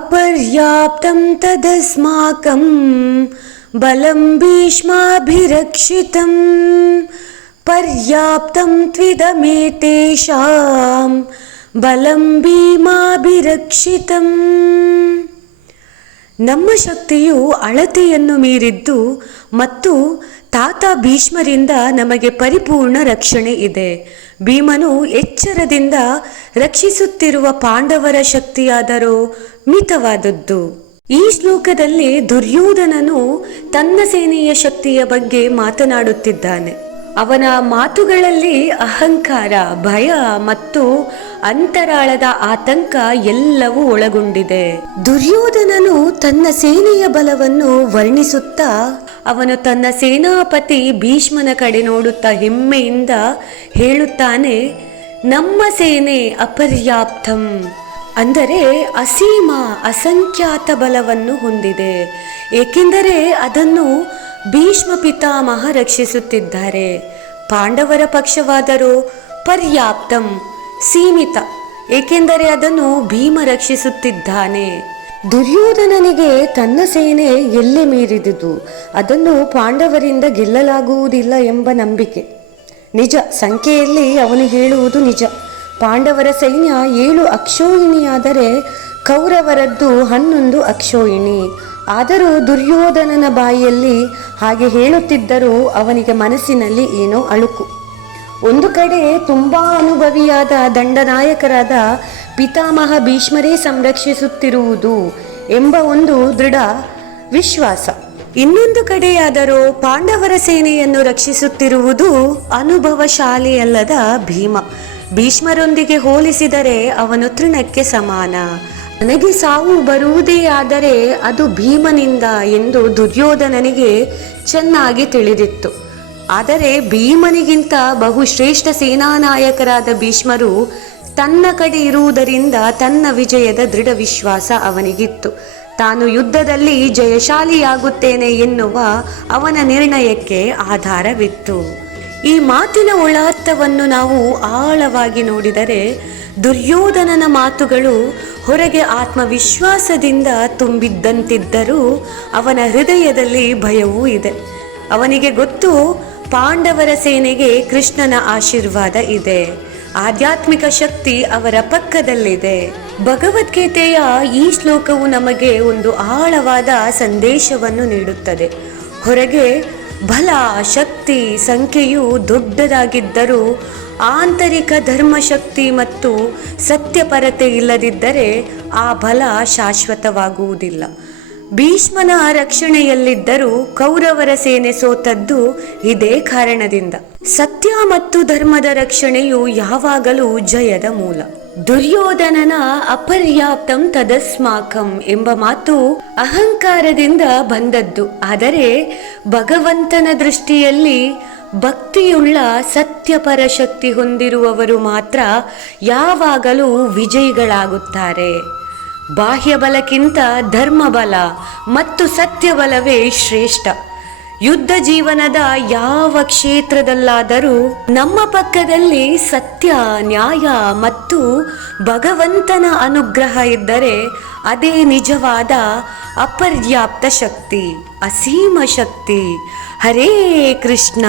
ಅಪರ್ಯಾಪ್ತಂ ತದಸ್ಮಾಕಂ ಬಲಂ ಭೀಷ್ಮಾಭಿರಕ್ಷಿತಂ ಪರ್ಯಾಪ್ತಂ ತ್ವಿದಮೇತೇಷಾಂ ಬಲಂ ಭೀಮಾಭಿರಕ್ಷಿತಂ. ನಮ್ಮ ಶಕ್ತಿಯು ಅಳತೆಯನ್ನು ಮೀರಿದ್ದು ಮತ್ತು ತಾತ ಭೀಷ್ಮರಿಂದ ನಮಗೆ ಪರಿಪೂರ್ಣ ರಕ್ಷಣೆ ಇದೆ. ಭೀಮನು ಎಚ್ಚರದಿಂದ ರಕ್ಷಿಸುತ್ತಿರುವ ಪಾಂಡವರ ಶಕ್ತಿಯಾದರೂ ಮಿತವಾದದ್ದು. ಈ ಶ್ಲೋಕದಲ್ಲಿ ದುರ್ಯೋಧನನು ತನ್ನ ಸೇನೆಯ ಶಕ್ತಿಯ ಬಗ್ಗೆ ಮಾತನಾಡುತ್ತಿದ್ದಾನೆ. ಅವನ ಮಾತುಗಳಲ್ಲಿ ಅಹಂಕಾರ, ಭಯ ಮತ್ತು ಅಂತರಾಳದ ಆತಂಕ ಎಲ್ಲವೂ ಒಳಗೊಂಡಿದೆ. ದುರ್ಯೋಧನನು ತನ್ನ ಸೇನೆಯ ಬಲವನ್ನು ವರ್ಣಿಸುತ್ತಾ ಅವನು ತನ್ನ ಸೇನಾಪತಿ ಭೀಷ್ಮನ ಕಡೆ ನೋಡುತ್ತಾ ಹೆಮ್ಮೆಯಿಂದ ಹೇಳುತ್ತಾನೆ, ನಮ್ಮ ಸೇನೆ ಅಪರ್ಯಾಪ್ತಂ, ಅಂದರೆ ಅಸೀಮ ಅಸಂಖ್ಯಾತ ಬಲವನ್ನು ಹೊಂದಿದೆ, ಏಕೆಂದರೆ ಅದನ್ನು ಭೀಷ್ಮ ಪಿತಾಮಹ ರಕ್ಷಿಸುತ್ತಿದ್ದಾರೆ. ಪಾಂಡವರ ಪಕ್ಷವಾದರೂ ಪರ್ಯಾಪ್ತಂ, ಸೀಮಿತ, ಏಕೆಂದರೆ ಅದನ್ನು ಭೀಮ ರಕ್ಷಿಸುತ್ತಿದ್ದಾನೆ. ದುರ್ಯೋಧನನಿಗೆ ತನ್ನ ಸೇನೆ ಎಲ್ಲೆ ಮೀರಿದುದು, ಅದನ್ನು ಪಾಂಡವರಿಂದ ಗೆಲ್ಲಲಾಗುವುದಿಲ್ಲ ಎಂಬ ನಂಬಿಕೆ ನಿಜ. ಸಂಖ್ಯೆಯಲ್ಲಿ ಅವನು ಹೇಳುವುದು ನಿಜ. ಪಾಂಡವರ ಸೈನ್ಯ 7 ಅಕ್ಷೋಹಿಣಿಯಾದರೆ ಕೌರವರದ್ದು 11 ಅಕ್ಷೋಹಿಣಿ. ಆದರೂ ದುರ್ಯೋಧನನ ಬಾಯಿಯಲ್ಲಿ ಹಾಗೆ ಹೇಳುತ್ತಿದ್ದರೂ ಅವನಿಗೆ ಮನಸ್ಸಿನಲ್ಲಿ ಏನೋ ಅಳುಕು. ಒಂದು ಕಡೆ ತುಂಬಾ ಅನುಭವಿಯಾದ ದಂಡನಾಯಕರಾದ ಪಿತಾಮಹ ಭೀಷ್ಮರೇ ಸಂರಕ್ಷಿಸುತ್ತಿರುವುದು ಎಂಬ ಒಂದು ದೃಢ ವಿಶ್ವಾಸ. ಇನ್ನೊಂದು ಕಡೆಯಾದರೂ ಪಾಂಡವರ ಸೇನೆಯನ್ನು ರಕ್ಷಿಸುತ್ತಿರುವುದು ಅನುಭವಶಾಲಿಯಲ್ಲದ ಭೀಮ. ಭೀಷ್ಮರೊಂದಿಗೆ ಹೋಲಿಸಿದರೆ ಅವನು ತೃಣಕ್ಕೆ ಸಮಾನ. ನನಗೆ ಸಾವು ಬರುವುದೇ ಆದರೆ ಅದು ಭೀಮನಿಂದ ಎಂದು ದುರ್ಯೋಧನನಿಗೆ ಚೆನ್ನಾಗಿ ತಿಳಿದಿತ್ತು. ಆದರೆ ಭೀಮನಿಗಿಂತ ಬಹುಶ್ರೇಷ್ಠ ಸೇನಾನಾಯಕರಾದ ಭೀಷ್ಮರು ತನ್ನ ಕಡೆ ಇರುವುದರಿಂದ ತನ್ನ ವಿಜಯದ ದೃಢ ವಿಶ್ವಾಸ ಅವನಿಗಿತ್ತು. ತಾನು ಯುದ್ಧದಲ್ಲಿ ಜಯಶಾಲಿಯಾಗುತ್ತೇನೆ ಎನ್ನುವ ಅವನ ನಿರ್ಣಯಕ್ಕೆ ಆಧಾರವಿತ್ತು. ಈ ಮಾತಿನ ಒಳಾರ್ಥವನ್ನು ನಾವು ಆಳವಾಗಿ ನೋಡಿದರೆ ದುರ್ಯೋಧನನ ಮಾತುಗಳು ಹೊರಗೆ ಆತ್ಮವಿಶ್ವಾಸದಿಂದ ತುಂಬಿದ್ದಂತಿದ್ದರೂ ಅವನ ಹೃದಯದಲ್ಲಿ ಭಯವೂ ಇದೆ. ಅವನಿಗೆ ಗೊತ್ತು, ಪಾಂಡವರ ಸೇನೆಗೆ ಕೃಷ್ಣನ ಆಶೀರ್ವಾದ ಇದೆ, ಆಧ್ಯಾತ್ಮಿಕ ಶಕ್ತಿ ಅವರ ಪಕ್ಕದಲ್ಲಿದೆ. ಭಗವದ್ಗೀತೆಯ ಈ ಶ್ಲೋಕವು ನಮಗೆ ಒಂದು ಆಳವಾದ ಸಂದೇಶವನ್ನು ನೀಡುತ್ತದೆ. ಹೊರಗೆ ಬಲ, ಶಕ್ತಿ, ಸಂಖ್ಯೆಯು ದೊಡ್ಡದಾಗಿದ್ದರೂ ಆಂತರಿಕ ಧರ್ಮಶಕ್ತಿ ಮತ್ತು ಸತ್ಯಪರತೆ ಇಲ್ಲದಿದ್ದರೆ ಆ ಬಲ ಶಾಶ್ವತವಾಗುವುದಿಲ್ಲ. ಭೀಷ್ಮನ ರಕ್ಷಣೆಯಲ್ಲಿದ್ದರೂ ಕೌರವರ ಸೇನೆ ಸೋತದ್ದು ಇದೇ ಕಾರಣದಿಂದ. ಸತ್ಯ ಮತ್ತು ಧರ್ಮದ ರಕ್ಷಣೆಯು ಯಾವಾಗಲೂ ಜಯದ ಮೂಲ. ದುರ್ಯೋಧನನ ಅಪರ್ಯಾಪ್ತಂ ತದಸ್ಮಾಕಂ ಎಂಬ ಮಾತು ಅಹಂಕಾರದಿಂದ ಬಂದದ್ದು. ಆದರೆ ಭಗವಂತನ ದೃಷ್ಟಿಯಲ್ಲಿ ಭಕ್ತಿಯುಳ್ಳ ಸತ್ಯಪರ ಶಕ್ತಿ ಹೊಂದಿರುವವರು ಮಾತ್ರ ಯಾವಾಗಲೂ ವಿಜಯಿಗಳಾಗುತ್ತಾರೆ. ಬಾಹ್ಯ ಬಲಕ್ಕಿಂತ ಧರ್ಮಬಲ ಮತ್ತು ಸತ್ಯಬಲವೇ ಶ್ರೇಷ್ಠ. ಯುದ್ಧ ಜೀವನದ ಯಾವ ಕ್ಷೇತ್ರದಲ್ಲಾದರೂ ನಮ್ಮ ಪಕ್ಕದಲ್ಲಿ ಸತ್ಯ, ನ್ಯಾಯ ಮತ್ತು ಭಗವಂತನ ಅನುಗ್ರಹ ಇದ್ದರೆ ಅದೇ ನಿಜವಾದ ಅಪರ್ಯಾಪ್ತ ಶಕ್ತಿ, ಅಸೀಮ ಶಕ್ತಿ. ಹರೇ ಕೃಷ್ಣ.